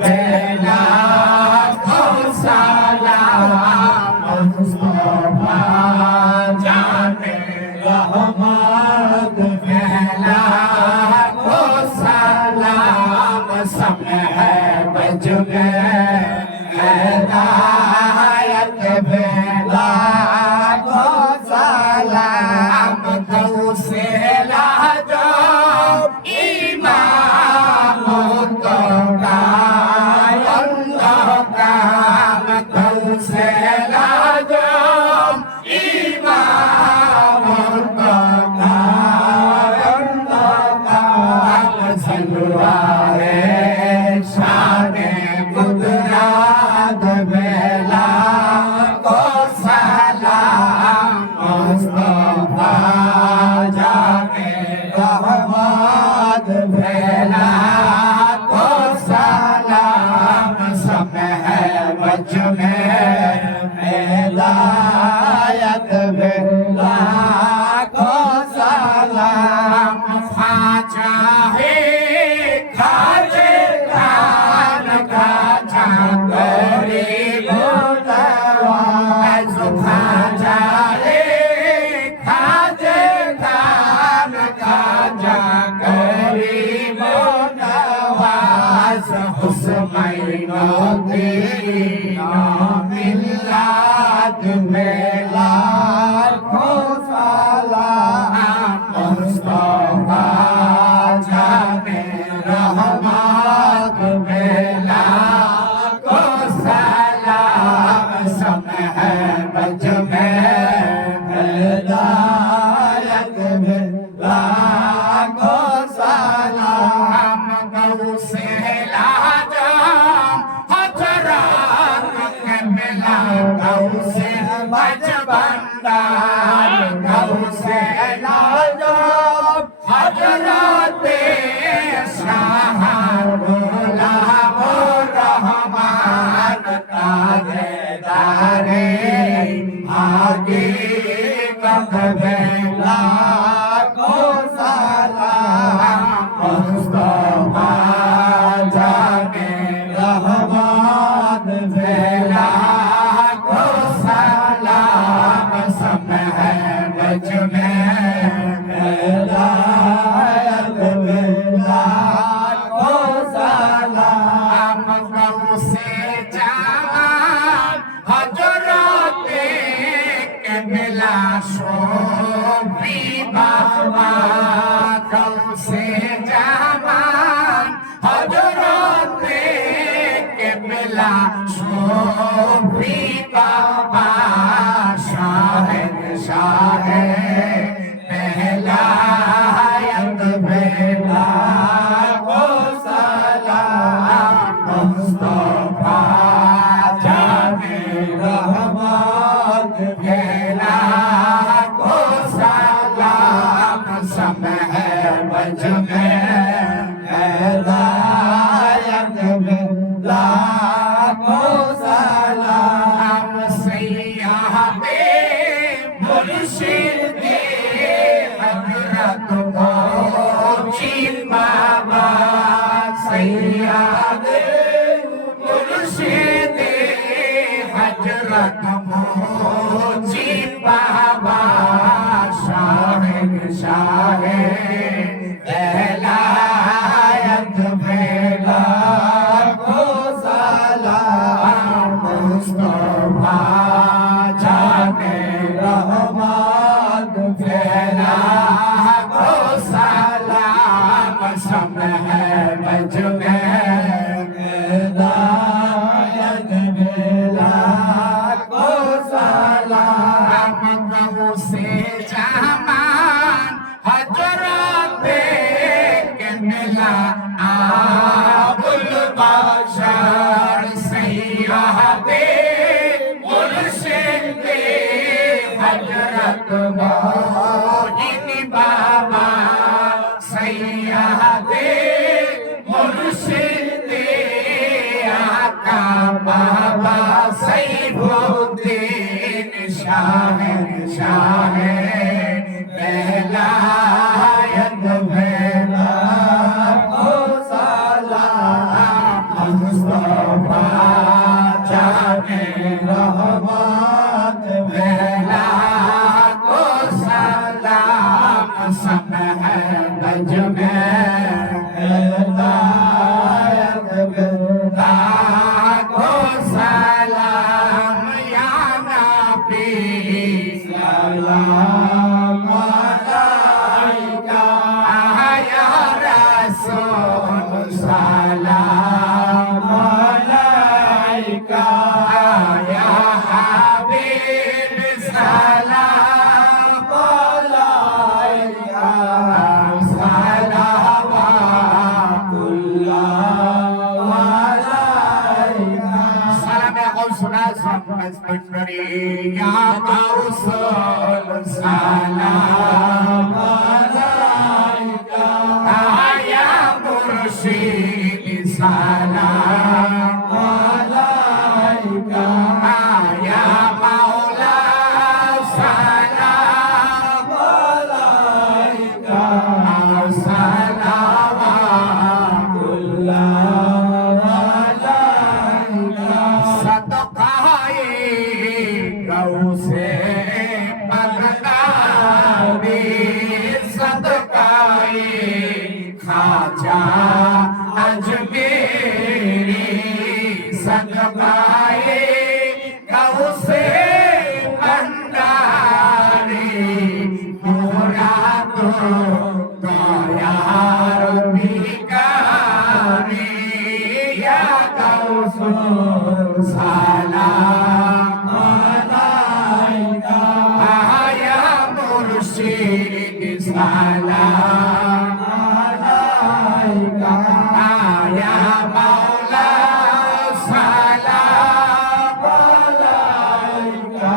बेला को सलाम मुस्तफा जाने रहमत बेला को सलाम समय है बज गए हिदायत बेला को सलाम गौसे लाजो इमाम तो काम गौसे लाजो इमाम तो काम सलवारे शाने कुदरत बेला को सलाम मुस्तफा जाने रहमत बेला को सलाम समय है बच में हिदायत बेला को सलाम खाजा है खाजे खान खाजा गरीब नवाज खाजा है खाजे खान खाजा गरीब नवाज हुस्मैन दीना मिल्लत बेला को सलाम मुस्तफा जाने रहमत बेला को सलाम समय है बज में हिदायत बेला को सलाम गौसे लाजम हजरत बेला गौसे बज बंदार गौसे लाजम हजरत शाह गुलाम रहमान ताजेदारे आगे कद बेला को सलाम मुस्तफा जाने रहमत बेला को सलाम समय है बज में हिदायत बेला को सलाम गौसे जामान हजरत केबला शोफी बाबा गौसे जामान हजरत केबला शोफी बाबा शाह बेलायत बेला को सलाम मुस्तफा जाने रहमत बेला को सलाम समय है बज में हिदायत बेला को सलाम सैयदे मुर्शिदे हजरत मोची बाबा सैयदे मुर्शिदे हजरत मोची बाबा शाह बेलायत बेला को सलाम मुस्तफा जाने रहमत बेला को सलाम समय है बज में हिदायत बेला को सलाम गौसे जामान हजरत केबला आबुल बशर सैयदे मुर्शिदे हजरत मोहिन बाबा सैयदे मुर्शिदे आका बाबा सैफुद्दीन शाह बेलायत बेला को सलाम मुस्तफा जाने रहमत मेला को सलाम सब है गज में हिदायत बिल्ला को सलाम या नबी सलाम अलैका या रसूल सलाम अलैका या हबीब सलाम अलैका सलावतुल्लाह अलैका सलाम या गौसुना सल्लल्लाहु या गौसल सलाम अलैका या मुर्शिद सलाम अलैका या मौला सलाम अलैका सलावतुल्लाह अलैका सदकाए गौसे बगदादी सदकाए खाजा अजमेरी सदकाए गौसे भंडारी पूरा तो यार भिखारी या गौसो सलाम अलैका या मुर्शिद सलाम अलैका या मौला सलाम अलैका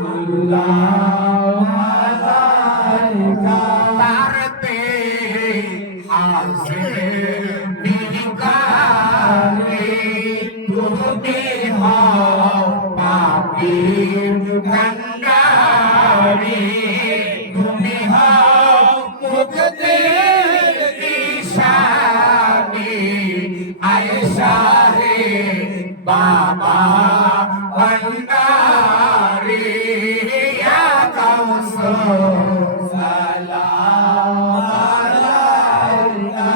सलावतुल्लाह अलैका तरते हासिल बिगारी तुम्ही हो पापी गंगारी तुम्ही हो मुक्ति ईशानी आयशा रे बाबा भंडारी या गौसो सलाम अलैका